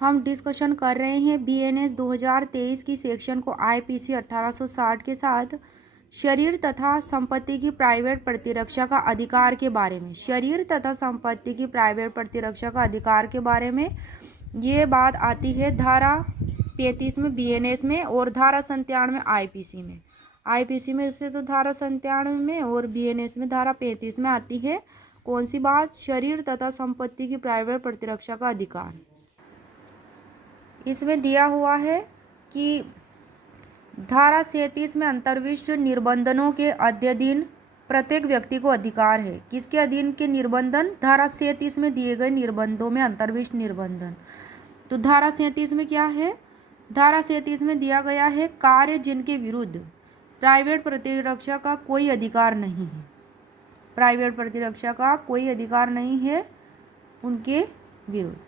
हम डिस्कशन कर रहे हैं बीएनएस 2023 की सेक्शन को आईपीसी 1860 के साथ शरीर तथा संपत्ति की प्राइवेट प्रतिरक्षा का अधिकार के बारे में। शरीर तथा संपत्ति की प्राइवेट प्रतिरक्षा का अधिकार के बारे में ये बात आती है धारा 35 में बीएनएस में और धारा 97 में आईपीसी में। आईपीसी में से तो धारा 97 में और बीएनएस में धारा 35 में आती है कौन सी बात? शरीर तथा संपत्ति की प्राइवेट प्रतिरक्षा का अधिकार। इसमें दिया हुआ है कि धारा 37 में अंतर्विष्ट निर्बंधनों के अध्ययन प्रत्येक व्यक्ति को अधिकार है। किसके अधीन के निर्बंधन? धारा 37 में दिए गए निर्बंधों में अंतर्विष्ट निर्बंधन। तो धारा 37 में क्या है? धारा 37 में दिया गया है कार्य जिनके विरुद्ध प्राइवेट प्रतिरक्षा का कोई अधिकार नहीं है। प्राइवेट प्रतिरक्षा का कोई अधिकार नहीं है उनके विरुद्ध।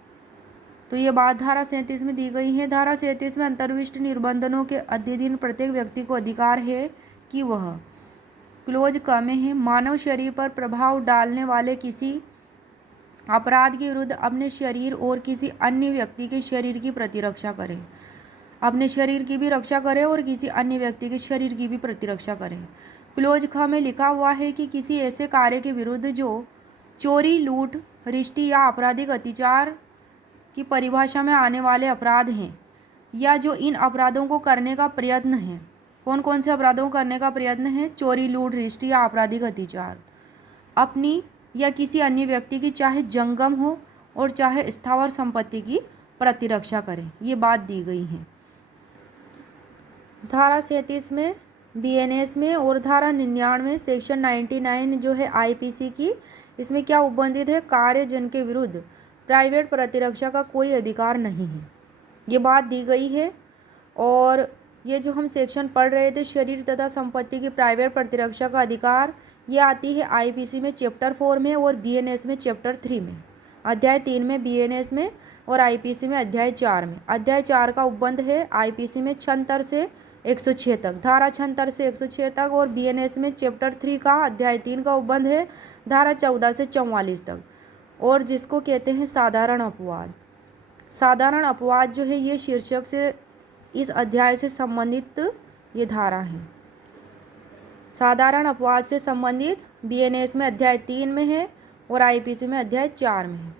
तो ये बात धारा 37 में दी गई है। धारा 37 में अंतर्विष्ट निबंधनों के अधीन प्रत्येक व्यक्ति को अधिकार है कि वह क्लोज क में है मानव शरीर पर प्रभाव डालने वाले किसी अपराध के विरुद्ध अपने शरीर और किसी अन्य व्यक्ति के शरीर की प्रतिरक्षा करे। अपने शरीर की भी रक्षा करे और किसी अन्य व्यक्ति के शरीर की भी प्रतिरक्षा करे। क्लोज ख में लिखा हुआ है कि किसी ऐसे कार्य के विरुद्ध जो चोरी, लूट, रिश्ती या आपराधिक अत्याचार की परिभाषा में आने वाले अपराध हैं या जो इन अपराधों को करने का प्रयत्न है। कौन कौन से अपराधों को करने का प्रयत्न है? चोरी, लूट, रिश्ती या आपराधिक अत्याचार। अपनी या किसी अन्य व्यक्ति की चाहे जंगम हो और चाहे स्थावर संपत्ति की प्रतिरक्षा करें। ये बात दी गई है धारा 37 में बीएनएस में और धारा 99 सेक्शन 99 जो है आईपीसी की। इसमें क्या उपबंधित है? कार्य जिनके विरुद्ध प्राइवेट प्रतिरक्षा का कोई अधिकार नहीं है। ये बात दी गई है। और ये जो हम सेक्शन पढ़ रहे थे शरीर तथा संपत्ति की प्राइवेट प्रतिरक्षा का अधिकार, ये आती है आईपीसी में चैप्टर 4 में और बीएनएस में चैप्टर 3 में। अध्याय 3 में बीएनएस में और आईपीसी में अध्याय 4 में। अध्याय 4 का उपबंध है आईपीसी में 76 से 106 तक, धारा 76 से 106 तक, और बीएनएस में चैप्टर 3 का अध्याय 3 का उपबंध है धारा 14 से 44 तक, और जिसको कहते हैं साधारण अपवाद। साधारण अपवाद जो है ये शीर्षक से इस अध्याय से संबंधित ये धारा है। साधारण अपवाद से संबंधित बीएनएस में अध्याय 3 में है और आईपीसी में अध्याय 4 में है।